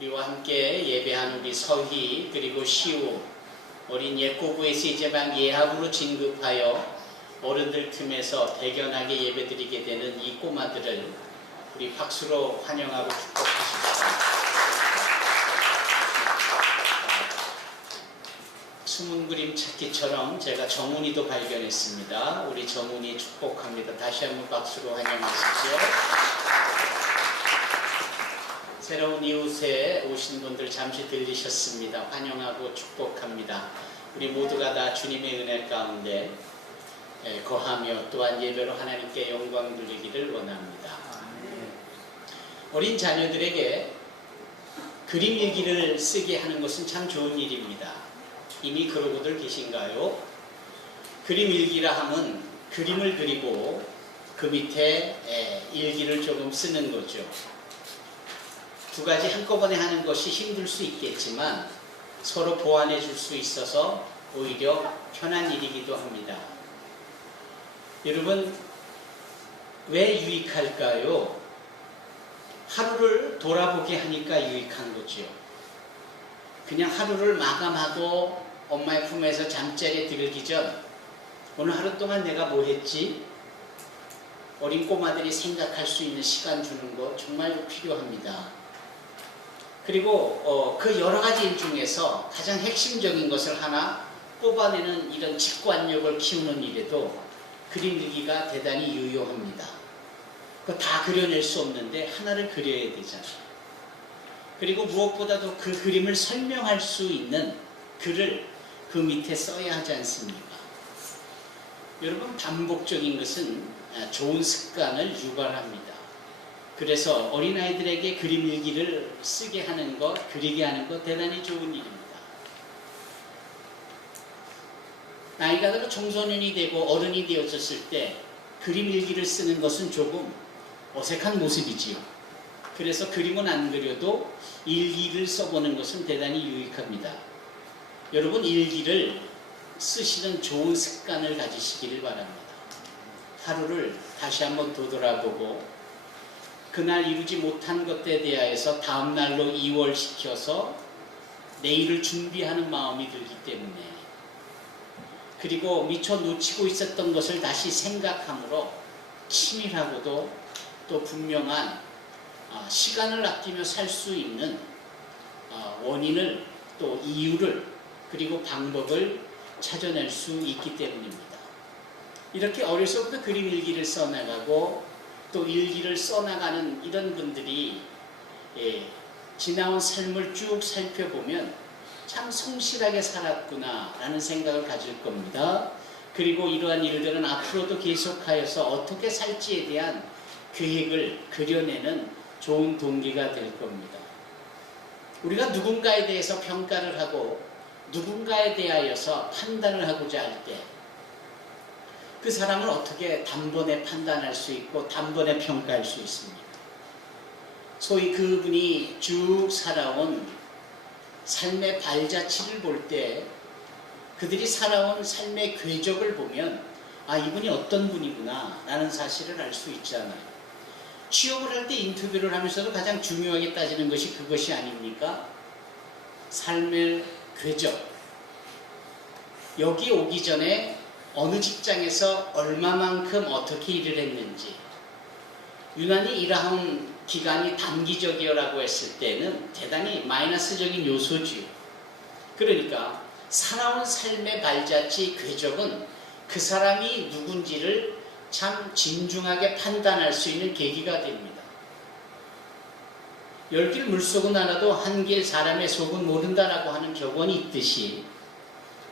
우리와 함께 예배한 우리 서희 그리고 시우 어린 예고부에서 이제 막 예학으로 진급하여 어른들 틈에서 대견하게 예배드리게 되는 이 꼬마들을 우리 박수로 환영하고 축복하십시다. 숨은 그림 찾기처럼 제가 정훈이도 발견했습니다. 우리 정훈이 축복합니다. 다시 한번 박수로 환영하십시오. 새로운 이웃에 오신 분들 잠시 들리셨습니다. 환영하고 축복합니다. 우리 모두가 다 주님의 은혜 가운데 거하며 또한 예배로 하나님께 영광 돌리기를 원합니다. 어린 자녀들에게 그림 일기를 쓰게 하는 것은 참 좋은 일입니다. 이미 그러고들 계신가요? 그림 일기라 하면 그림을 그리고 그 밑에 일기를 조금 쓰는 거죠. 두 가지 한꺼번에 하는 것이 힘들 수 있겠지만 서로 보완해 줄 수 있어서 오히려 편한 일이기도 합니다. 여러분, 왜 유익할까요? 하루를 돌아보게 하니까 유익한 거죠. 그냥 하루를 마감하고 엄마의 품에서 잠자리에 들기 전 오늘 하루 동안 내가 뭐 했지? 어린 꼬마들이 생각할 수 있는 시간 주는 거 정말 필요합니다. 그리고 그 여러 가지 일 중에서 가장 핵심적인 것을 하나 뽑아내는 이런 직관력을 키우는 일에도 그림 일기가 대단히 유효합니다. 그거 다 그려낼 수 없는데 하나를 그려야 되잖아요. 그리고 무엇보다도 그 그림을 설명할 수 있는 글을 그 밑에 써야 하지 않습니까? 여러분, 반복적인 것은 좋은 습관을 유발합니다. 그래서 어린아이들에게 그림 일기를 쓰게 하는 것, 그리게 하는 것 대단히 좋은 일입니다. 나이가 들어 청소년이 되고 어른이 되어졌을 때 그림 일기를 쓰는 것은 조금 어색한 모습이지요. 그래서 그림은 안 그려도 일기를 써보는 것은 대단히 유익합니다. 여러분, 일기를 쓰시는 좋은 습관을 가지시기를 바랍니다. 하루를 다시 한번 되돌아보고 그날 이루지 못한 것에 대하여서 다음 날로 이월시켜서 내일을 준비하는 마음이 들기 때문에, 그리고 미처 놓치고 있었던 것을 다시 생각함으로 치밀하고도 또 분명한 시간을 아끼며 살 수 있는 원인을 또 이유를 그리고 방법을 찾아낼 수 있기 때문입니다. 이렇게 어려서부터 그림 일기를 써나가고 또 일기를 써나가는 이런 분들이 지나온 삶을 쭉 살펴보면 참 성실하게 살았구나 라는 생각을 가질 겁니다. 그리고 이러한 일들은 앞으로도 계속하여서 어떻게 살지에 대한 계획을 그려내는 좋은 동기가 될 겁니다. 우리가 누군가에 대해서 평가를 하고 누군가에 대하여서 판단을 하고자 할 때 그 사람을 어떻게 단번에 판단할 수 있고 단번에 평가할 수 있습니까? 소위 그분이 쭉 살아온 삶의 발자취를 볼 때 그들이 살아온 삶의 궤적을 보면 이분이 어떤 분이구나 라는 사실을 알 수 있잖아요. 취업을 할 때 인터뷰를 하면서도 가장 중요하게 따지는 것이 그것이 아닙니까? 삶의 궤적. 여기 오기 전에 어느 직장에서 얼마만큼 어떻게 일을 했는지, 유난히 일한 기간이 단기적이라고 했을 때는 대단히 마이너스적인 요소지요. 그러니까 살아온 삶의 발자취 궤적은 그 사람이 누군지를 참 진중하게 판단할 수 있는 계기가 됩니다. 열길 물속은 알아도 한길 사람의 속은 모른다라고 하는 격언이 있듯이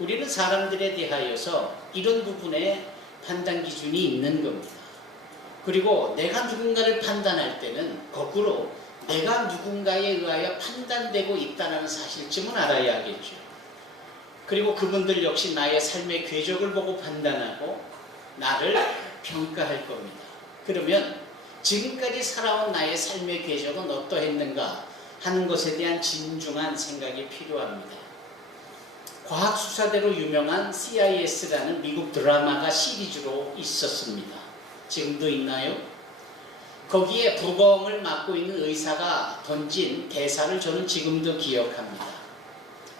우리는 사람들에 대하여서 이런 부분에 판단 기준이 있는 겁니다. 그리고 내가 누군가를 판단할 때는 거꾸로 내가 누군가에 의하여 판단되고 있다는 사실쯤은 알아야겠죠. 그리고 그분들 역시 나의 삶의 궤적을 보고 판단하고 나를 평가할 겁니다. 그러면 지금까지 살아온 나의 삶의 궤적은 어떠했는가 하는 것에 대한 진중한 생각이 필요합니다. 과학수사대로 유명한 CIS라는 미국 드라마가 시리즈로 있었습니다. 지금도 있나요? 거기에 부검을 맡고 있는 의사가 던진 대사를 저는 지금도 기억합니다.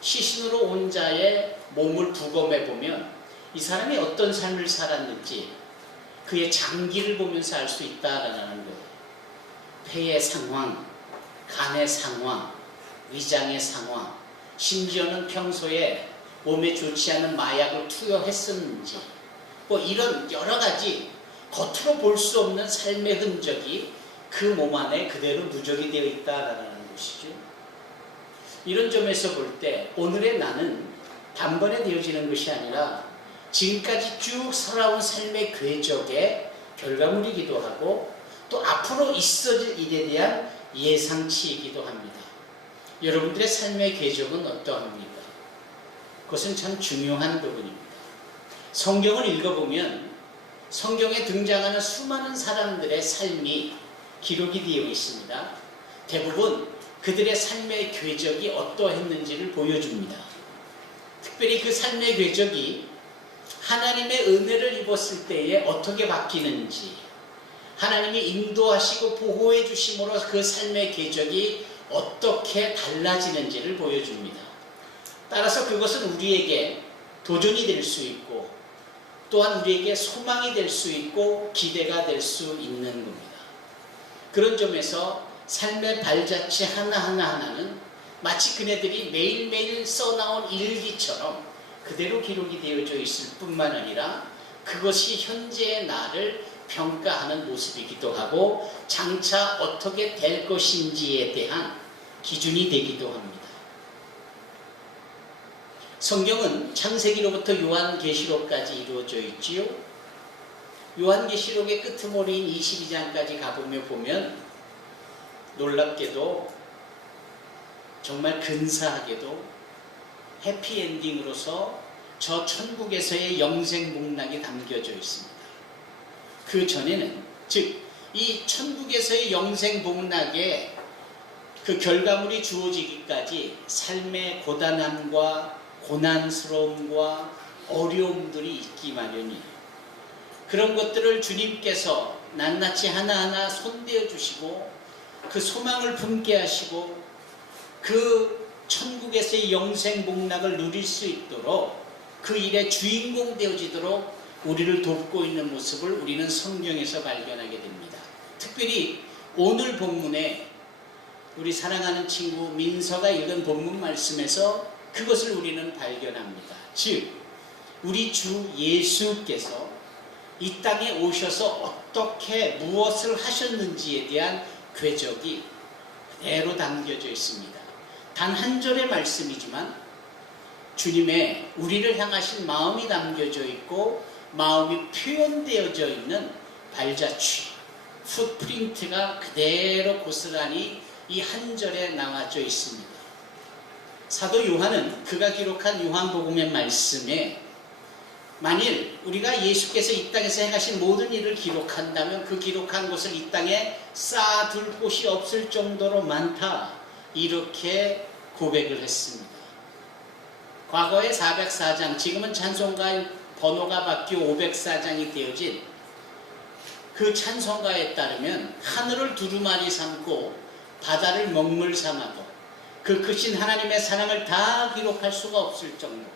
시신으로 온 자의 몸을 부검해 보면 이 사람이 어떤 삶을 살았는지 그의 장기를 보면서 알 수 있다라는 거예요. 폐의 상황, 간의 상황, 위장의 상황, 심지어는 평소에 몸에 좋지 않은 마약을 투여했었는지 뭐 이런 여러 가지 겉으로 볼 수 없는 삶의 흔적이 그 몸 안에 그대로 누적이 되어 있다라는 것이죠. 이런 점에서 볼 때 오늘의 나는 단번에 되어지는 것이 아니라 지금까지 쭉 살아온 삶의 궤적의 결과물이기도 하고 또 앞으로 있어질 일에 대한 예상치이기도 합니다. 여러분들의 삶의 궤적은 어떠합니까? 그것은 참 중요한 부분입니다. 성경을 읽어보면 성경에 등장하는 수많은 사람들의 삶이 기록이 되어 있습니다. 대부분 그들의 삶의 궤적이 어떠했는지를 보여줍니다. 특별히 그 삶의 궤적이 하나님의 은혜를 입었을 때에 어떻게 바뀌는지, 하나님이 인도하시고 보호해 주심으로 그 삶의 궤적이 어떻게 달라지는지를 보여줍니다. 따라서 그것은 우리에게 도전이 될 수 있고 또한 우리에게 소망이 될 수 있고 기대가 될 수 있는 겁니다. 그런 점에서 삶의 발자취 하나하나는 마치 그네들이 매일매일 써나온 일기처럼 그대로 기록이 되어져 있을 뿐만 아니라 그것이 현재의 나를 평가하는 모습이기도 하고 장차 어떻게 될 것인지에 대한 기준이 되기도 합니다. 성경은 창세기로부터 요한계시록까지 이루어져 있지요. 요한계시록의 끄트머리인 22장까지 가보면 놀랍게도 정말 근사하게도 해피엔딩으로서 저 천국에서의 영생복락이 담겨져 있습니다. 그 전에는 즉 이 천국에서의 영생복락의 그 결과물이 주어지기까지 삶의 고단함과 고난스러움과 어려움들이 있기 마련이에요. 그런 것들을 주님께서 낱낱이 하나하나 손대어 주시고 그 소망을 품게 하시고 그 천국에서의 영생복락을 누릴 수 있도록 그 일의 주인공 되어지도록 우리를 돕고 있는 모습을 우리는 성경에서 발견하게 됩니다. 특별히 오늘 본문에 우리 사랑하는 친구 민서가 읽은 본문 말씀에서 그것을 우리는 발견합니다. 즉 우리 주 예수께서 이 땅에 오셔서 어떻게 무엇을 하셨는지에 대한 궤적이 그대로 담겨져 있습니다. 단 한 절의 말씀이지만 주님의 우리를 향하신 마음이 담겨져 있고 마음이 표현되어져 있는 발자취, 풋프린트가 그대로 고스란히 이 한 절에 나와져 있습니다. 사도 요한은 그가 기록한 요한복음의 말씀에 만일 우리가 예수께서 이 땅에서 행하신 모든 일을 기록한다면 그 기록한 것을 이 땅에 쌓아둘 곳이 없을 정도로 많다, 이렇게 고백을 했습니다. 과거에 404장, 지금은 찬송가의 번호가 바뀌어 504장이 되어진 그 찬송가에 따르면 하늘을 두루마리 삼고 바다를 먹물 삼아도 그 크신 하나님의 사랑을 다 기록할 수가 없을 정도,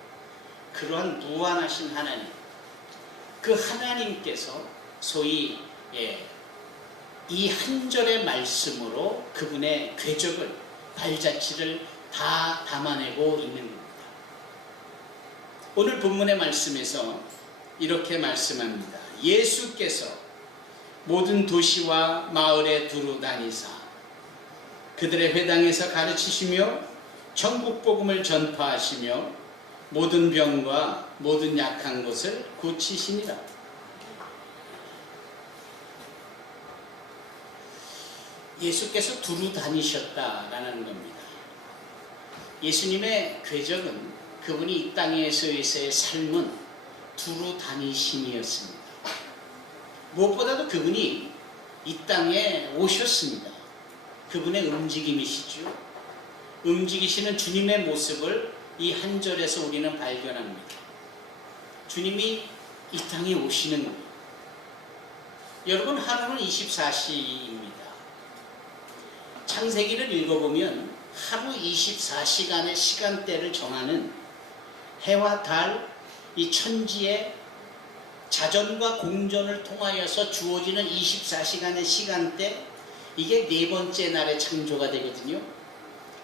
그러한 무한하신 하나님, 그 하나님께서 소위 이 한 절의 말씀으로 그분의 궤적을, 발자취를 다 담아내고 있는 겁니다. 오늘 본문의 말씀에서 이렇게 말씀합니다. 예수께서 모든 도시와 마을에 두루 다니사 그들의 회당에서 가르치시며 천국 복음을 전파하시며 모든 병과 모든 약한 것을 고치시니라. 예수께서 두루 다니셨다라는 겁니다. 예수님의 궤적은 그분이 이 땅에서의 삶은 두루 다니심이었습니다. 무엇보다도 그분이 이 땅에 오셨습니다. 그분의 움직임이시죠. 움직이시는 주님의 모습을 이 한 절에서 우리는 발견합니다. 주님이 이 땅에 오시는 거예요. 여러분, 하루는 24시입니다. 창세기를 읽어보면 하루 24시간의 시간대를 정하는 해와 달, 이 천지의 자전과 공전을 통하여서 주어지는 24시간의 시간대, 이게 네 번째 날의 창조가 되거든요.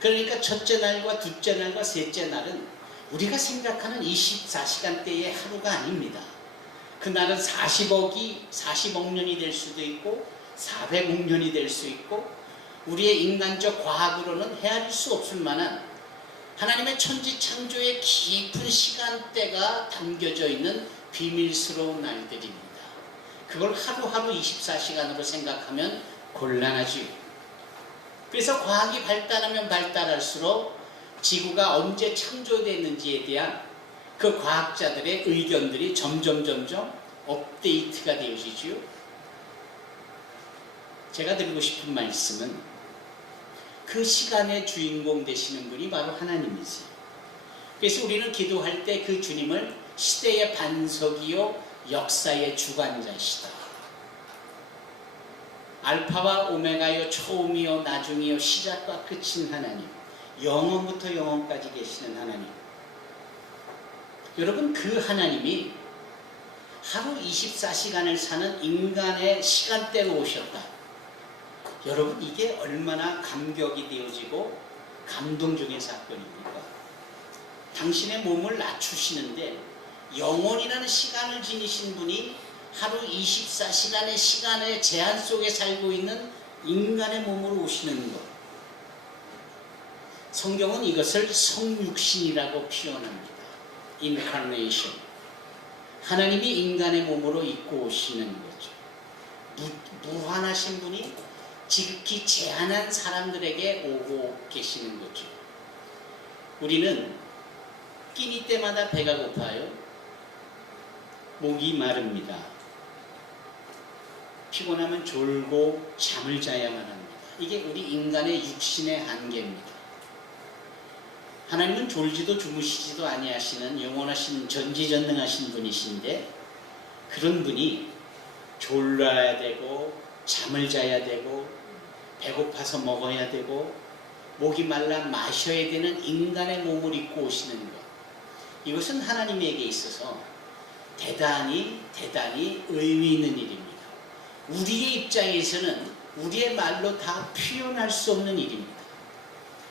그러니까 첫째 날과 둘째 날과 셋째 날은 우리가 생각하는 24시간대의 하루가 아닙니다. 그날은 40억 년이 될 수도 있고 400억 년이 될 수 있고 우리의 인간적 과학으로는 헤아릴 수 없을 만한 하나님의 천지 창조의 깊은 시간대가 담겨져 있는 비밀스러운 날들입니다. 그걸 하루하루 24시간으로 생각하면 곤란하지요. 그래서 과학이 발달하면 발달할수록 지구가 언제 창조됐는지에 대한 그 과학자들의 의견들이 점점 업데이트가 되어지지요. 제가 드리고 싶은 말씀은 그 시간의 주인공 되시는 분이 바로 하나님이세요. 그래서 우리는 기도할 때 그 주님을 시대의 반석이요 역사의 주관자시다. 알파와 오메가요 처음이요 나중이요 시작과 끝인 하나님, 영원부터 영원까지 계시는 하나님. 여러분, 그 하나님이 하루 24시간을 사는 인간의 시간대로 오셨다. 여러분, 이게 얼마나 감격이 되어지고 감동적인 사건입니까? 당신의 몸을 낮추시는데 영원이라는 시간을 지니신 분이 하루 24시간의 시간의 제한 속에 살고 있는 인간의 몸으로 오시는 것. 성경은 이것을 성육신이라고 표현합니다. Incarnation. 하나님이 인간의 몸으로 입고 오시는 거죠. 무한하신 분이 지극히 제한한 사람들에게 오고 계시는 거죠. 우리는 끼니 때마다 배가 고파요. 목이 마릅니다. 피곤하면 졸고 잠을 자야만 합니다. 이게 우리 인간의 육신의 한계입니다. 하나님은 졸지도 주무시지도 아니하시는 영원하신 전지전능하신 분이신데 그런 분이 졸라야 되고 잠을 자야 되고 배고파서 먹어야 되고 목이 말라 마셔야 되는 인간의 몸을 입고 오시는 것, 이것은 하나님에게 있어서 대단히 의미 있는 일입니다. 우리의 입장에서는 우리의 말로 다 표현할 수 없는 일입니다.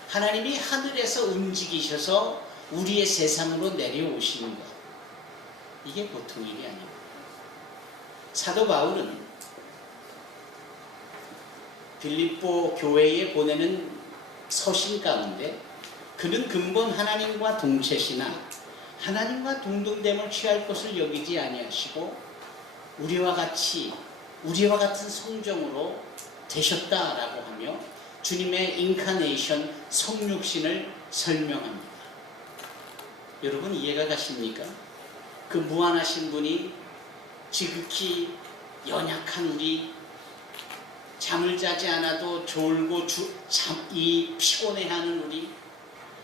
하나님이 하늘에서 움직이셔서 우리의 세상으로 내려오시는 것, 이게 보통 일이 아닙니다. 사도 바울은 빌립보 교회에 보내는 서신 가운데 그는 근본 하나님과 동체시나 하나님과 동등됨을 취할 것을 여기지 아니하시고 우리와 같은 성정으로 되셨다라고 하며 주님의 인카네이션 성육신을 설명합니다. 여러분, 이해가 가십니까? 그 무한하신 분이 지극히 연약한 우리, 잠을 자지 않아도 졸고 피곤해하는 우리,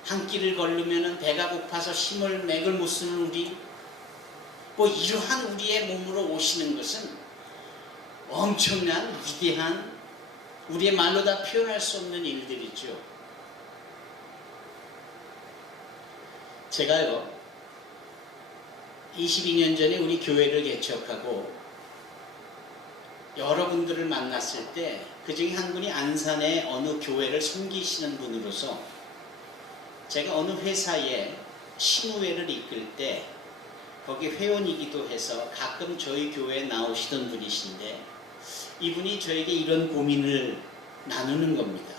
한 끼를 걸으면 배가 고파서 맥을 못 쓰는 우리, 이러한 우리의 몸으로 오시는 것은 엄청난 위대한, 우리의 말로 다 표현할 수 없는 일들이죠. 제가요 22년 전에 우리 교회를 개척하고 여러분들을 만났을 때 그중에 한 분이 안산의 어느 교회를 섬기시는 분으로서 제가 어느 회사에 신우회를 이끌 때 거기 회원이기도 해서 가끔 저희 교회에 나오시던 분이신데 이분이 저에게 이런 고민을 나누는 겁니다.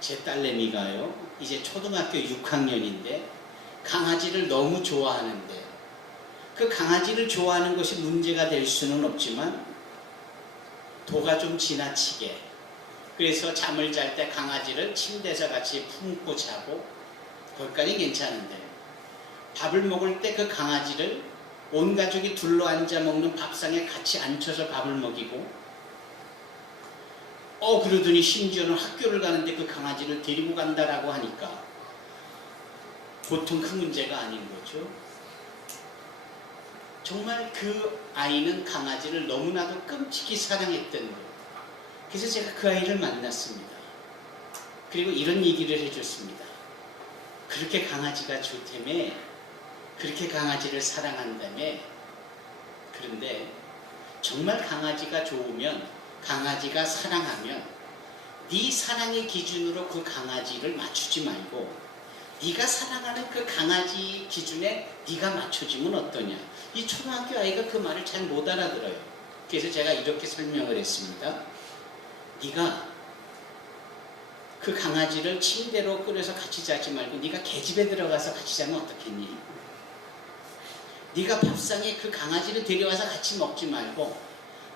제 딸내미가요 이제 초등학교 6학년인데 강아지를 너무 좋아하는데 그 강아지를 좋아하는 것이 문제가 될 수는 없지만 도가 좀 지나치게, 그래서 잠을 잘 때 강아지를 침대에서 같이 품고 자고 거기까지 괜찮은데 밥을 먹을 때 그 강아지를 온 가족이 둘러앉아 먹는 밥상에 같이 앉혀서 밥을 먹이고 그러더니 심지어는 학교를 가는데 그 강아지를 데리고 간다라고 하니까 보통 큰 문제가 아닌 거죠. 정말 그 아이는 강아지를 너무나도 끔찍히 사랑했던 거예요. 그래서 제가 그 아이를 만났습니다. 그리고 이런 얘기를 해줬습니다. 그렇게 강아지가 좋다며, 그렇게 강아지를 사랑한다며. 그런데 정말 강아지가 좋으면, 강아지가 사랑하면 네 사랑의 기준으로 그 강아지를 맞추지 말고 네가 사랑하는 그 강아지 기준에 네가 맞춰주면 어떠냐. 이 초등학교 아이가 그 말을 잘 못 알아들어요. 그래서 제가 이렇게 설명을 했습니다. 네가 그 강아지를 침대로 끌어서 같이 자지 말고 네가 개집에 들어가서 같이 자면 어떻겠니? 네가 밥상에 그 강아지를 데려와서 같이 먹지 말고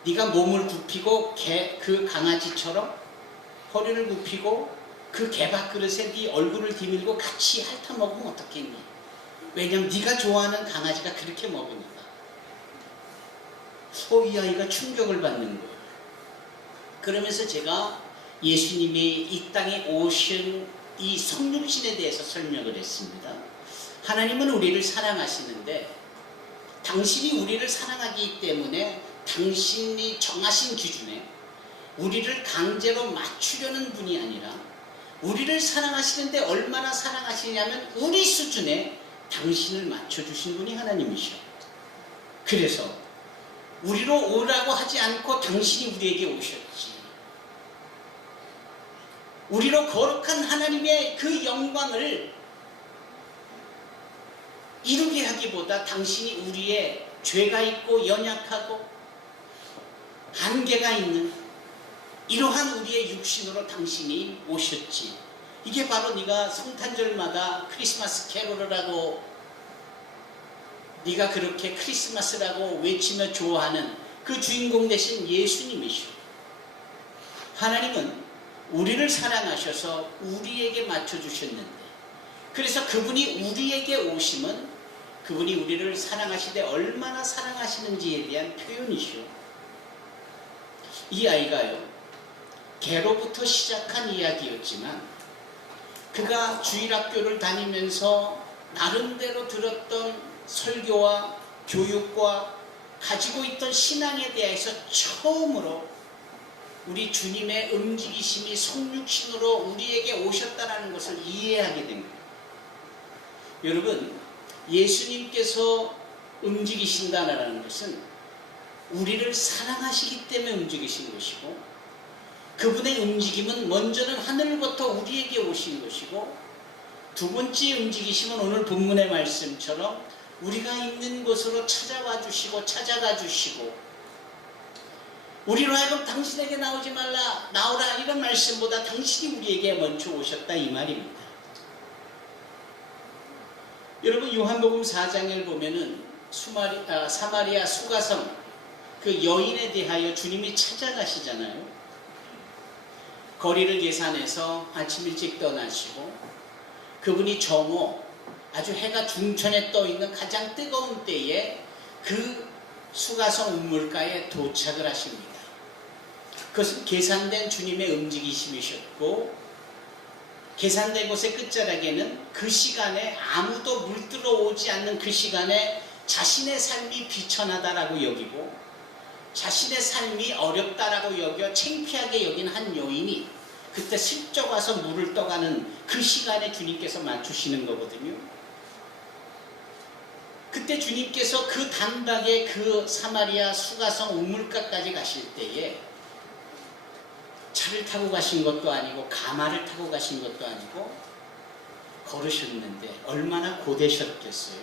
네가 몸을 굽히고 그 강아지처럼 허리를 굽히고 그 개밥그릇에 네 얼굴을 디밀고 같이 핥아 먹으면 어떻겠니? 왜냐면 네가 좋아하는 강아지가 그렇게 먹으니까. 이 아이가 충격을 받는 거예요. 그러면서 제가 예수님이 이 땅에 오신 이 성육신에 대해서 설명을 했습니다. 하나님은 우리를 사랑하시는데 당신이 우리를 사랑하기 때문에 당신이 정하신 기준에 우리를 강제로 맞추려는 분이 아니라 우리를 사랑하시는데 얼마나 사랑하시냐면 우리 수준에 당신을 맞춰주신 분이 하나님이셔. 그래서 우리로 오라고 하지 않고 당신이 우리에게 오셨지. 우리로 거룩한 하나님의 그 영광을 이루게 하기보다 당신이 우리의 죄가 있고 연약하고 한계가 있는 이러한 우리의 육신으로 당신이 오셨지. 이게 바로 네가 성탄절마다 크리스마스 캐롤을 하고 네가 그렇게 크리스마스라고 외치며 좋아하는 그 주인공 되신 예수님이시오. 하나님은 우리를 사랑하셔서 우리에게 맞춰주셨는데, 그래서 그분이 우리에게 오심은 그분이 우리를 사랑하시되 얼마나 사랑하시는지에 대한 표현이시오. 이 아이가요, 개로부터 시작한 이야기였지만 그가 주일학교를 다니면서 나름대로 들었던 설교와 교육과 가지고 있던 신앙에 대해서 처음으로 우리 주님의 움직이심이 성육신으로 우리에게 오셨다는 것을 이해하게 된 거예요. 여러분, 예수님께서 움직이신다는 것은 우리를 사랑하시기 때문에 움직이신 것이고, 그분의 움직임은 먼저는 하늘부터 우리에게 오신 것이고, 두 번째 움직이심은 오늘 본문의 말씀처럼 우리가 있는 곳으로 찾아와 주시고 찾아가 주시고, 우리로 하여금 당신에게 나오지 말라, 나오라 이런 말씀보다 당신이 우리에게 먼저 오셨다 이 말입니다. 여러분, 요한복음 4장을 보면은 사마리아 수가성 그 여인에 대하여 주님이 찾아가시잖아요. 거리를 계산해서 아침 일찍 떠나시고 그분이 정오, 아주 해가 중천에 떠있는 가장 뜨거운 때에 그 수가성 우물가에 도착을 하십니다. 그것은 계산된 주님의 움직이심이셨고, 계산된 곳의 끝자락에는 그 시간에 아무도 물들어 오지 않는 그 시간에 자신의 삶이 비천하다라고 여기고 자신의 삶이 어렵다라고 여겨 창피하게 여긴 한 여인이 그때 슬쩍 와서 물을 떠가는 그 시간에 주님께서 맞추시는 거거든요. 그때 주님께서 그 단박에 그 사마리아 수가성 우물가까지 가실 때에 차를 타고 가신 것도 아니고 가마를 타고 가신 것도 아니고 걸으셨는데 얼마나 고되셨겠어요.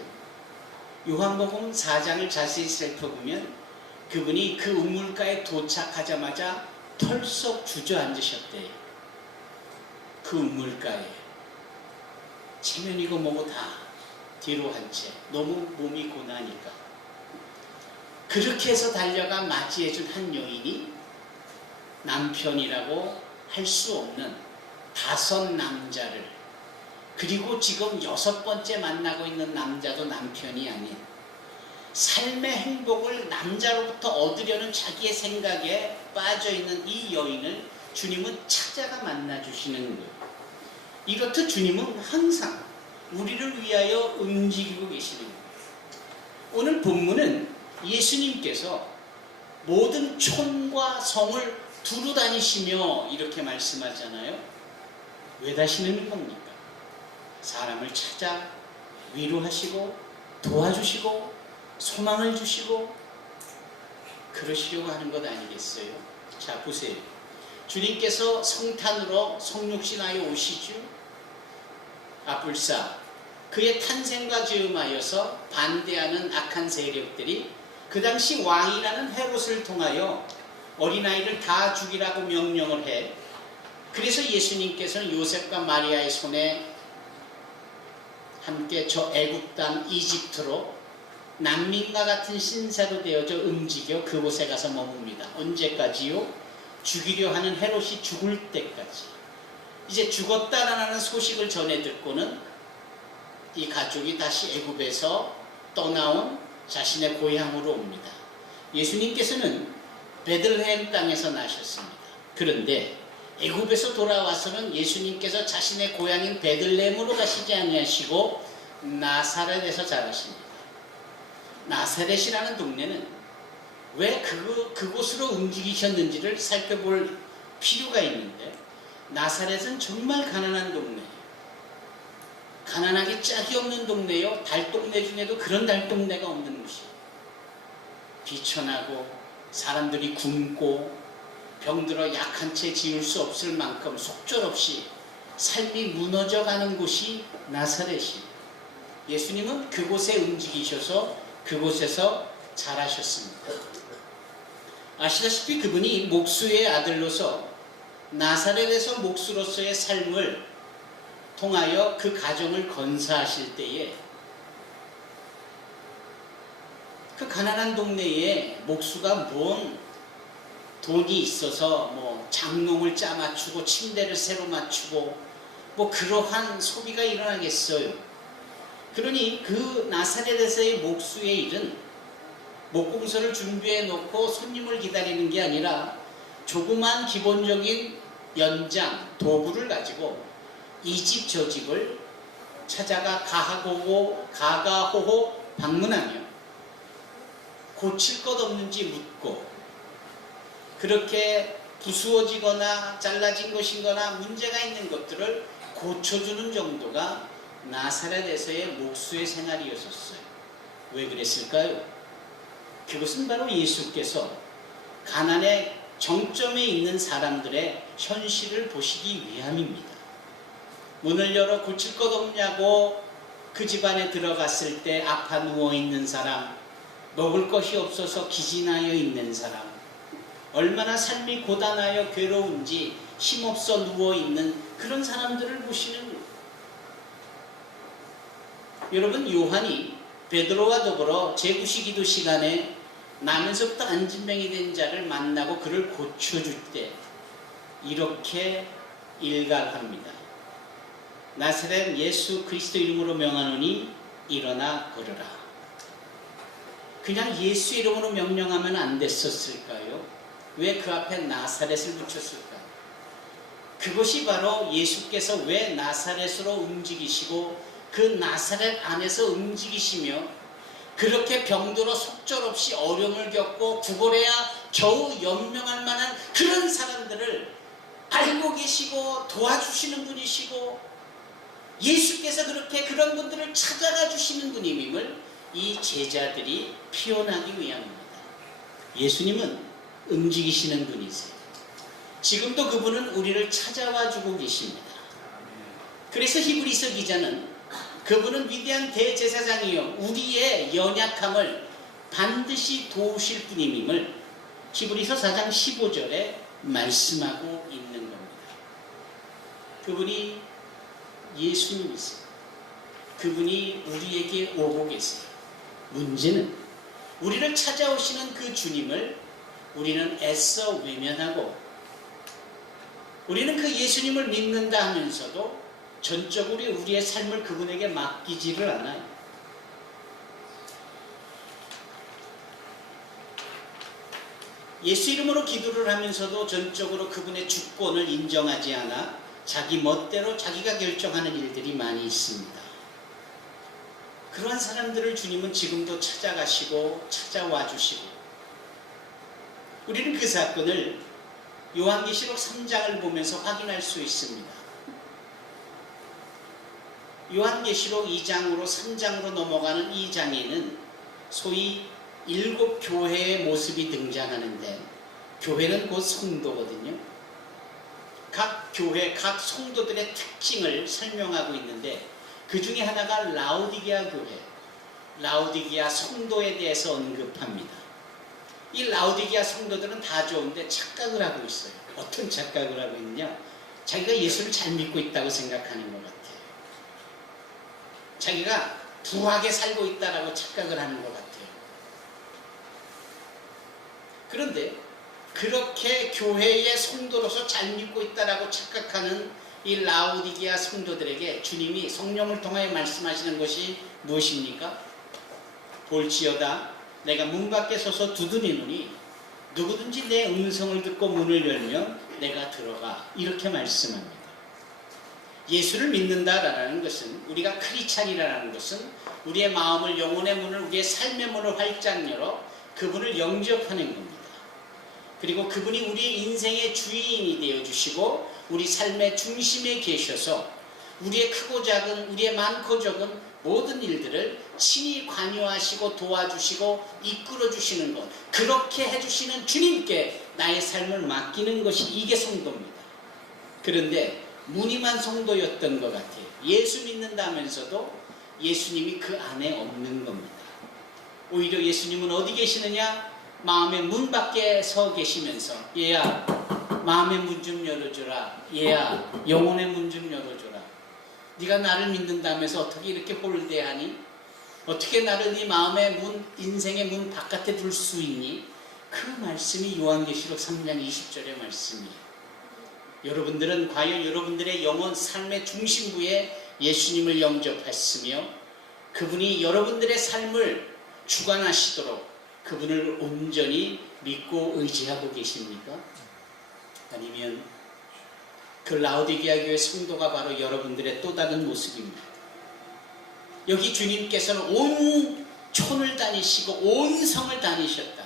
요한복음 4장을 자세히 살펴보면 그분이 그 우물가에 도착하자마자 털썩 주저앉으셨대요. 그 우물가에 체면이고 뭐고 다 뒤로 한 채, 너무 몸이 고나니까. 그렇게 해서 달려가 맞이해준 한 여인이 남편이라고 할 수 없는 5 남자를, 그리고 지금 6번째 만나고 있는 남자도 남편이 아닌 삶의 행복을 남자로부터 얻으려는 자기의 생각에 빠져있는 이 여인을 주님은 찾아가 만나주시는 거예요. 이렇듯 주님은 항상 우리를 위하여 움직이고 계시는 거예요. 오늘 본문은 예수님께서 모든 촌과 성을 두루 다니시며 이렇게 말씀하잖아요. 왜 다시는 겁니까? 사람을 찾아 위로하시고 도와주시고 소망을 주시고 그러시려고 하는 것 아니겠어요? 자, 보세요. 주님께서 성탄으로 성육신하여 오시죠. 불사 그의 탄생과 즈음하여서 반대하는 악한 세력들이 그 당시 왕이라는 헤롯을 통하여 어린아이를 다 죽이라고 명령을 해. 그래서 예수님께서는 요셉과 마리아의 손에 함께 저 애굽 땅 이집트로 난민과 같은 신세로 되어져 움직여 그곳에 가서 머뭅니다. 언제까지요? 죽이려 하는 헤롯이 죽을 때까지. 이제 죽었다라는 소식을 전해 듣고는 이 가족이 다시 애굽에서 떠나온 자신의 고향으로 옵니다. 예수님께서는 베들레헴 땅에서 나셨습니다. 그런데 애굽에서 돌아와서는 예수님께서 자신의 고향인 베들레헴으로 가시지 아니하시고 나사렛에서 자라십니다. 나사렛이라는 동네는 왜 그곳으로 움직이셨는지를 살펴볼 필요가 있는데, 나사렛은 정말 가난한 동네예요. 가난하기 짝이 없는 동네요. 달동네 중에도 그런 달동네가 없는 곳이에요. 비천하고 사람들이 굶고 병들어 약한 채 지을 수 없을 만큼 속절없이 삶이 무너져가는 곳이 나사렛이에요. 예수님은 그곳에 움직이셔서 그곳에서 자라셨습니다. 아시다시피 그분이 목수의 아들로서 나사렛에서 목수로서의 삶을 통하여 그 가정을 건사하실 때에 그 가난한 동네에 목수가 뭔 돈이 있어서 뭐 장롱을 짜 맞추고 침대를 새로 맞추고 뭐 그러한 소비가 일어나겠어요. 그러니 그 나사렛에서의 목수의 일은 목공소를 준비해 놓고 손님을 기다리는 게 아니라 조그만 기본적인 연장, 도구를 가지고 이 집 저 집을 찾아가 가가호호 방문하며 고칠 것 없는지 묻고, 그렇게 부수어지거나 잘라진 것인거나 문제가 있는 것들을 고쳐주는 정도가 나사렛에서의 목수의 생활이었었어요. 왜 그랬을까요? 그것은 바로 예수께서 가난의 정점에 있는 사람들의 현실을 보시기 위함입니다. 문을 열어 고칠 것 없냐고 그 집안에 들어갔을 때 아파 누워있는 사람, 먹을 것이 없어서 기진하여 있는 사람, 얼마나 삶이 고단하여 괴로운지 힘없어 누워있는 그런 사람들을 보시는 거예요. 여러분, 요한이 베드로와 더불어 제구시기도 시간에 나면서부터 안진병이 된 자를 만나고 그를 고쳐줄 때 이렇게 일갈합니다. 나사렛 예수 그리스도 이름으로 명하노니 일어나 걸으라. 그냥 예수 이름으로 명령하면 안 됐었을까요? 왜 그 앞에 나사렛을 붙였을까요? 그것이 바로 예수께서 왜 나사렛으로 움직이시고 그 나사렛 안에서 움직이시며 그렇게 병들어 속절없이 어려움을 겪고 구걸해야 겨우 연명할 만한 그런 사람들을 알고 계시고 도와주시는 분이시고 예수께서 그렇게 그런 분들을 찾아가 주시는 분임을 이 제자들이 표현하기 위함입니다. 예수님은 움직이시는 분이세요. 지금도 그분은 우리를 찾아와 주고 계십니다. 그래서 히브리서 기자는 그분은 위대한 대제사장이요 우리의 연약함을 반드시 도우실 분임을 히브리서 4장 15절에 말씀하고 있는 겁니다. 그분이 예수님이세요. 그분이 우리에게 오고 계세요. 문제는 우리를 찾아오시는 그 주님을 우리는 애써 외면하고 우리는 그 예수님을 믿는다 하면서도 전적으로 우리의 삶을 그분에게 맡기지를 않아요. 예수 이름으로 기도를 하면서도 전적으로 그분의 주권을 인정하지 않아 자기 멋대로 자기가 결정하는 일들이 많이 있습니다. 그러한 사람들을 주님은 지금도 찾아가시고 찾아와 주시고, 우리는 그 사건을 요한계시록 3장을 보면서 확인할 수 있습니다. 요한계시록 2장으로 3장으로 넘어가는 이 장에는 소위 7교회의 모습이 등장하는데, 교회는 곧 성도거든요. 각 교회, 각 성도들의 특징을 설명하고 있는데, 그 중에 하나가 라오디게아 교회, 라오디게아 성도에 대해서 언급합니다. 이 라오디게아 성도들은 다 좋은데 착각을 하고 있어요. 어떤 착각을 하고 있느냐? 자기가 예수를 잘 믿고 있다고 생각하는 것 같아요. 자기가 부하게 살고 있다라고 착각을 하는 것 같아요. 그런데 그렇게 교회의 성도로서 잘 믿고 있다라고 착각하는 이 라오디게아 성도들에게 주님이 성령을 통하여 말씀하시는 것이 무엇입니까? 볼지어다 내가 문 밖에 서서 두드리노니 누구든지 내 음성을 듣고 문을 열면 내가 들어가, 이렇게 말씀합니다. 예수를 믿는다라는 것은, 우리가 크리스찬이라는 것은 우리의 마음을, 영혼의 문을, 우리의 삶의 문을 활짝 열어 그분을 영접하는 겁니다. 그리고 그분이 우리의 인생의 주인이 되어주시고 우리 삶의 중심에 계셔서 우리의 크고 작은, 우리의 많고 적은 모든 일들을 친히 관여하시고 도와주시고 이끌어주시는 것, 그렇게 해주시는 주님께 나의 삶을 맡기는 것이, 이게 성도입니다. 그런데 무늬만 성도였던 것 같아요. 예수 믿는다면서도 예수님이 그 안에 없는 겁니다. 오히려 예수님은 어디 계시느냐? 마음의 문 밖에 서 계시면서, 얘야 마음의 문 좀 열어줘라, 얘야 영혼의 문 좀 열어줘라. 네가 나를 믿는다면서 어떻게 이렇게 홀대하니? 어떻게 나를 네 마음의 문, 인생의 문 바깥에 둘 수 있니? 그 말씀이 요한계시록 3장 20절의 말씀이에요. 여러분들은 과연 여러분들의 영혼 삶의 중심부에 예수님을 영접했으며 그분이 여러분들의 삶을 주관하시도록 그분을 온전히 믿고 의지하고 계십니까? 아니면 그 라오디게아 교회 성도가 바로 여러분들의 또 다른 모습입니다. 여기 주님께서는 온 촌을 다니시고 온 성을 다니셨다.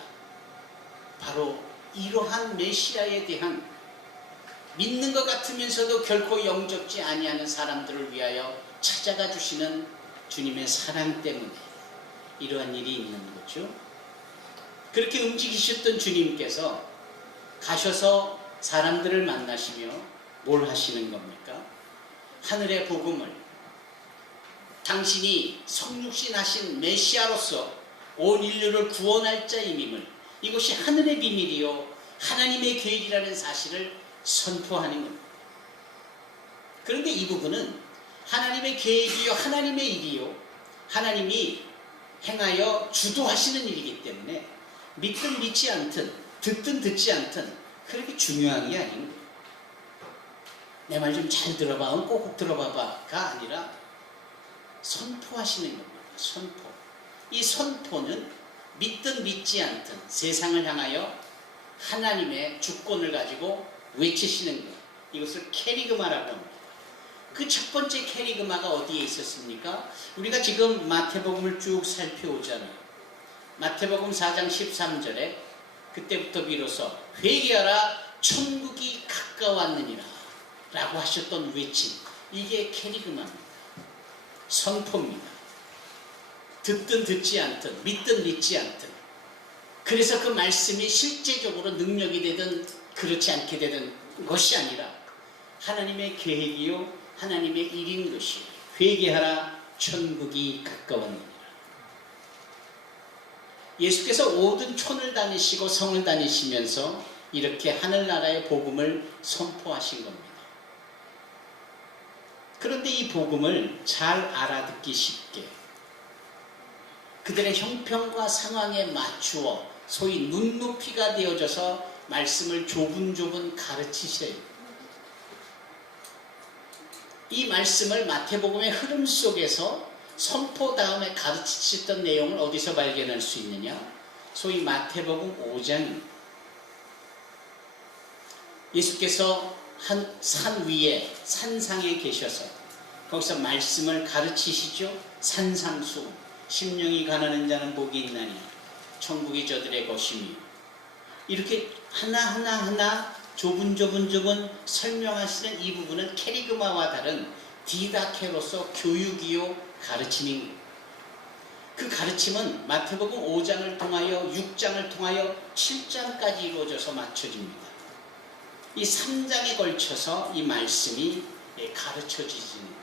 바로 이러한 메시아에 대한 믿는 것 같으면서도 결코 영접지 아니하는 사람들을 위하여 찾아가 주시는 주님의 사랑 때문에 이러한 일이 있는 거죠. 그렇게 움직이셨던 주님께서 가셔서 사람들을 만나시며 뭘 하시는 겁니까? 하늘의 복음을, 당신이 성육신 하신 메시아로서 온 인류를 구원할 자임임을, 이것이 하늘의 비밀이요 하나님의 계획이라는 사실을 선포하는 겁니다. 그런데 이 부분은 하나님의 계획이요 하나님의 일이요 하나님이 행하여 주도하시는 일이기 때문에 믿든 믿지 않든 듣든 듣지 않든 그렇게 중요한 게 아닙니다. 내 말 좀 잘 들어봐, 꼭 들어봐봐가 아니라 선포하시는 겁니다. 선포. 이 선포는 믿든 믿지 않든 세상을 향하여 하나님의 주권을 가지고 외치시는 것, 이것을 캐리그마라고 합니다. 그 첫 번째 캐리그마가 어디에 있었습니까? 우리가 지금 마태복음을 쭉 살펴오잖아요. 마태복음 4장 13절에 그때부터 비로소 회개하라 천국이 가까웠느니라 라고 하셨던 외침, 이게 캐리그마입니다. 선포입니다. 듣든 듣지 않든 믿든 믿지 않든, 그래서 그 말씀이 실제적으로 능력이 되든 그렇지 않게 되든 것이 아니라 하나님의 계획이요 하나님의 일인 것이, 회개하라 천국이 가까웠느니라. 예수께서 모든 촌을 다니시고 성을 다니시면서 이렇게 하늘나라의 복음을 선포하신 겁니다. 그런데 이 복음을 잘 알아듣기 쉽게 그들의 형편과 상황에 맞추어 소위 눈높이가 되어져서 말씀을 조분조분 가르치셔야 해요. 이 말씀을 마태복음의 흐름 속에서 선포 다음에 가르치셨던 내용을 어디서 발견할 수 있느냐? 소위 마태복음 5장, 예수께서 한 산 위에 산상에 계셔서 거기서 말씀을 가르치시죠. 산상수훈, 심령이 가난한 자는 복이 있나니 천국이 저들의 것이며, 이렇게 하나하나 조분 설명하시는 이 부분은 캐리그마와 다른 디다케로서 교육이요 가르침입니다. 그 가르침은 마태복음 5장을 통하여 6장을 통하여 7장까지 이루어져서 맞춰집니다. 이 3장에 걸쳐서 이 말씀이 가르쳐지는,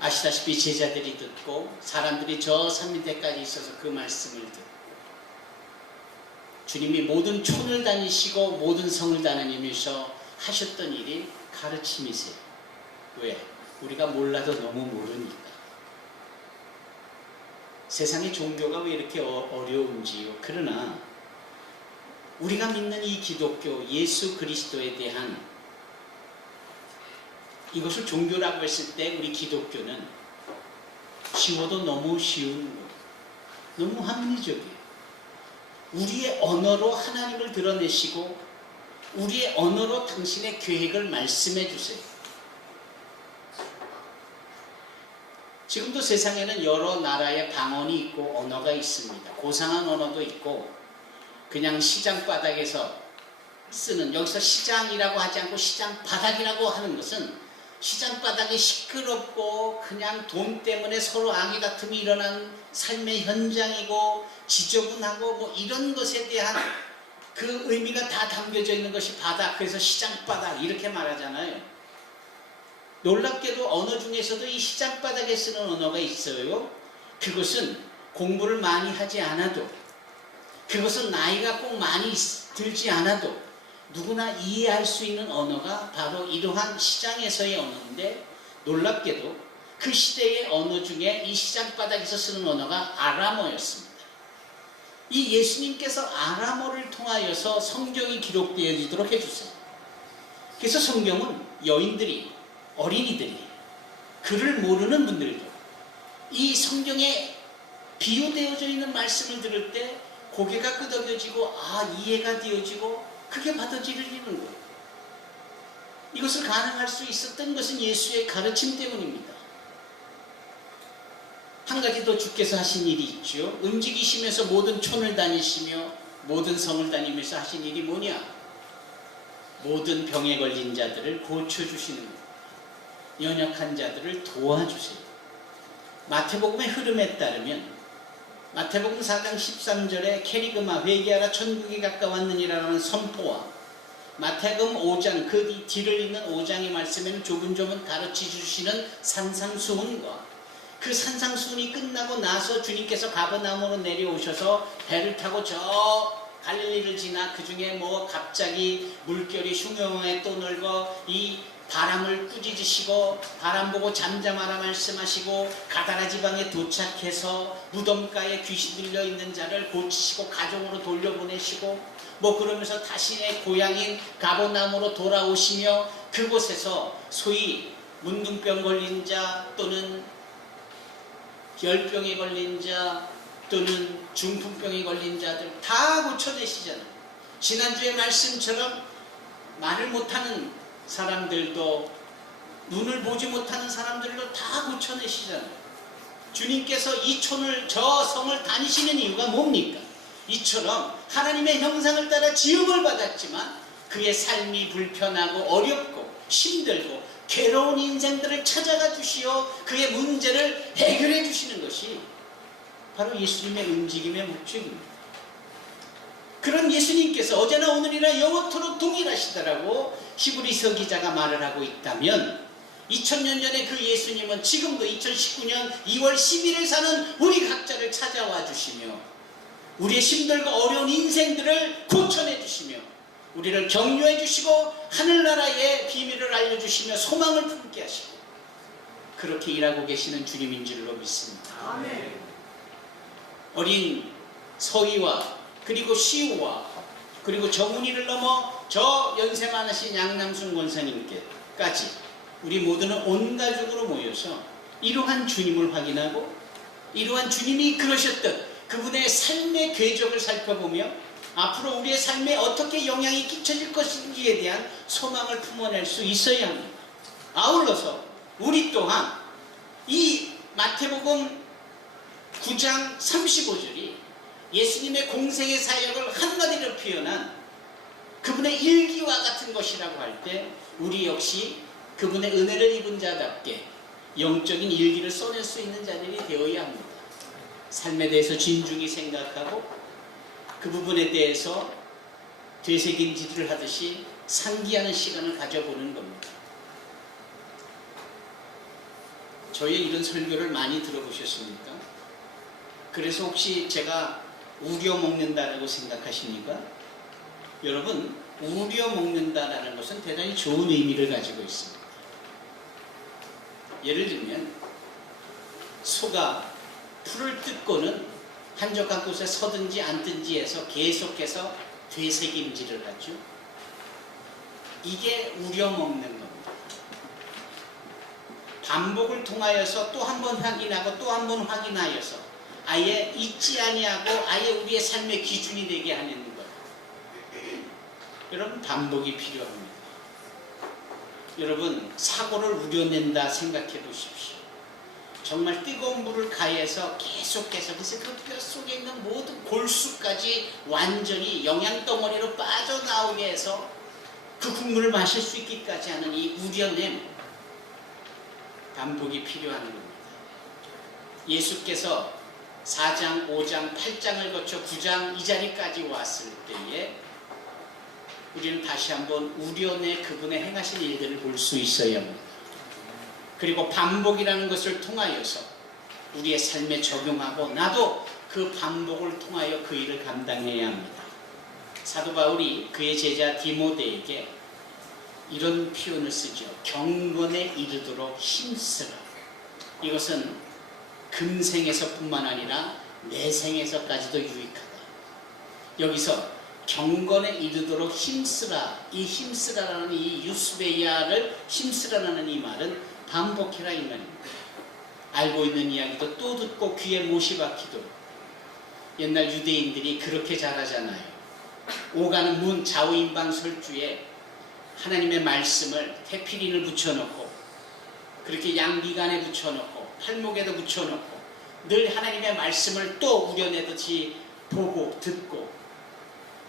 아시다시피 제자들이 듣고 사람들이 저 산 밑에까지 있어서 그 말씀을 듣고, 주님이 모든 촌을 다니시고 모든 성을 다니면서 하셨던 일이 가르침이세요. 왜? 우리가 몰라도 너무 모르니까. 세상의 종교가 왜 이렇게 어려운지요. 그러나 우리가 믿는 이 기독교 예수 그리스도에 대한, 이것을 종교라고 했을 때 우리 기독교는 쉬워도 너무 쉬운 거예요. 너무 합리적이에요. 우리의 언어로 하나님을 드러내시고 우리의 언어로 당신의 계획을 말씀해 주세요. 지금도 세상에는 여러 나라의 방언이 있고 언어가 있습니다. 고상한 언어도 있고 그냥 시장 바닥에서 쓰는, 여기서 시장이라고 하지 않고 시장 바닥이라고 하는 것은 시장 바닥이 시끄럽고 그냥 돈 때문에 서로 악의 다툼이 일어난 삶의 현장이고 지저분하고 뭐 이런 것에 대한 그 의미가 다 담겨져 있는 것이 바닥, 그래서 시장 바닥 이렇게 말하잖아요. 놀랍게도 언어 중에서도 이 시장 바닥에 쓰는 언어가 있어요. 그것은 공부를 많이 하지 않아도, 그것은 나이가 꼭 많이 들지 않아도 누구나 이해할 수 있는 언어가 바로 이러한 시장에서의 언어인데, 놀랍게도 그 시대의 언어 중에 이 시장 바닥에서 쓰는 언어가 아람어였습니다. 이 예수님께서 아람어를 통하여서 성경이 기록되어지도록 해주세요. 그래서 성경은 여인들이, 어린이들이, 글을 모르는 분들도 이 성경에 비유되어져 있는 말씀을 들을 때 고개가 끄덕여지고 이해가 되어지고 그게 받아들이는 거예요. 이것을 가능할 수 있었던 것은 예수의 가르침 때문입니다. 한 가지 더 주께서 하신 일이 있죠. 움직이시면서 모든 촌을 다니시며 모든 성을 다니면서 하신 일이 뭐냐? 모든 병에 걸린 자들을 고쳐주시는 거예요. 연약한 자들을 도와주세요. 마태복음의 흐름에 따르면 마태복음 4장 13절에 캐리그마 회개하라 천국이 가까웠느니라는 선포와 마태복음 5장 그 뒤를 잇는 5장의 말씀에는 조금조금 가르쳐 주시는 산상수훈과 그 산상수훈이 끝나고 나서 주님께서 가버나움으로 내려오셔서 배를 타고 저 갈릴리를 지나 그 중에 뭐 갑자기 물결이 흉흉하게 떠늘고 이 바람을 꾸짖으시고 바람 보고 잠잠하라 말씀하시고 가다라 지방에 도착해서 무덤가에 귀신 들려 있는 자를 고치시고 가정으로 돌려보내시고 뭐 그러면서 자신의 고향인 가버나움으로 돌아오시며 그곳에서 소위 문둥병 걸린 자 또는 열병에 걸린 자 또는 중풍병에 걸린 자들 다 고쳐내시잖아요. 지난주의 말씀처럼 말을 못하는 사람들도 눈을 보지 못하는 사람들도 다 고쳐내시잖아요. 주님께서 이 촌을 저 성을 다니시는 이유가 뭡니까? 이처럼 하나님의 형상을 따라 지음을 받았지만 그의 삶이 불편하고 어렵고 힘들고 괴로운 인생들을 찾아가 주시어 그의 문제를 해결해 주시는 것이 바로 예수님의 움직임의 목적입니다. 그런 예수님께서 어제나 오늘이나 영원토록 동일하시더라고 히브리서 기자가 말을 하고 있다면 2000년 전에 그 예수님은 지금도 2019년 2월 10일에 사는 우리 각자를 찾아와 주시며 우리의 힘들고 어려운 인생들을 고쳐내 주시며 우리를 격려해 주시고 하늘나라의 비밀을 알려주시며 소망을 품게 하시고 그렇게 일하고 계시는 주님인 줄로 믿습니다. 아멘. 어린 서희와 그리고 시우와 그리고 정훈이를 넘어 저 연세 많으신 양남순 권사님께까지 우리 모두는 온 가족으로 모여서 이러한 주님을 확인하고 이러한 주님이 그러셨던 그분의 삶의 궤적을 살펴보며 앞으로 우리의 삶에 어떻게 영향이 끼쳐질 것인지에 대한 소망을 품어낼 수 있어야 합니다. 아울러서 우리 또한 이 마태복음 9장 35절이 예수님의 공생의 사역을 한마디로 표현한 그분의 일기와 같은 것이라고 할 때 우리 역시 그분의 은혜를 입은 자답게 영적인 일기를 써낼 수 있는 자들이 되어야 합니다. 삶에 대해서 진중히 생각하고 그 부분에 대해서 되새김질을 하듯이 상기하는 시간을 가져보는 겁니다. 저의 이런 설교를 많이 들어보셨습니까? 그래서 혹시 제가 우려먹는다라고 생각하십니까? 여러분, 우려먹는다라는 것은 대단히 좋은 의미를 가지고 있습니다. 예를 들면 소가 풀을 뜯고는 한적한 곳에 서든지 앉든지 해서 계속해서 되새김질을 하죠. 이게 우려먹는 겁니다. 반복을 통하여서 또 한 번 확인하고 또 한 번 확인하여서 아예 잊지 아니하고 아예 우리의 삶의 기준이 되게 하는 거예요. 여러분, 반복이 필요합니다. 여러분, 사고를 우려낸다 생각해 보십시오. 정말 뜨거운 물을 가해서 계속해서 그래서 그 뼈 속에 있는 모든 골수까지 완전히 영양덩어리로 빠져나오게 해서 그 국물을 마실 수 있기까지 하는 이 우려냄, 반복이 필요한 겁니다. 예수께서 4장, 5장, 8장을 거쳐 9장 이 자리까지 왔을 때에 우리는 다시 한번 우려내 그분의 행하신 일들을 볼 수 있어야 합니다. 그리고 반복이라는 것을 통하여서 우리의 삶에 적용하고 나도 그 반복을 통하여 그 일을 감당해야 합니다. 사도 바울이 그의 제자 디모데에게 이런 표현을 쓰죠. 경건에 이르도록 힘쓰라. 이것은 금생에서뿐만 아니라 내생에서까지도 유익하다. 여기서 경건에 이르도록 힘쓰라. 이 힘쓰라라는 이 유스베이아를 힘쓰라라는 이 말은 반복해라 이 말입니다. 알고 있는 이야기도 또 듣고 귀에 못이 박히도록. 옛날 유대인들이 그렇게 잘하잖아요. 오가는 문 좌우인방 설주에 하나님의 말씀을 태피린을 붙여놓고 그렇게 양비간에 붙여놓고 팔목에도 붙여놓고 늘 하나님의 말씀을 또 우려내듯이 보고 듣고,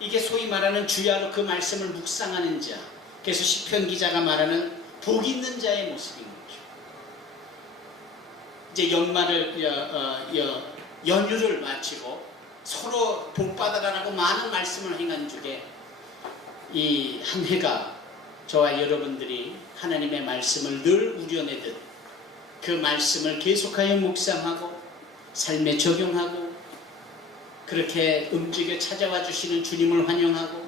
이게 소위 말하는 주야로 그 말씀을 묵상하는 자, 그래서 시편 기자가 말하는 복 있는 자의 모습인 거죠. 이제 연휴를 마치고 서로 복 받아가라고 많은 말씀을 행한 중에 이 한 해가 저와 여러분들이 하나님의 말씀을 늘 우려내듯 그 말씀을 계속하여 묵상하고 삶에 적용하고 그렇게 움직여 찾아와 주시는 주님을 환영하고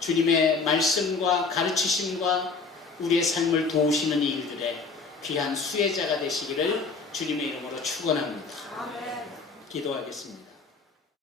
주님의 말씀과 가르치심과 우리의 삶을 도우시는 일들의 귀한 수혜자가 되시기를 주님의 이름으로 축원합니다. 기도하겠습니다.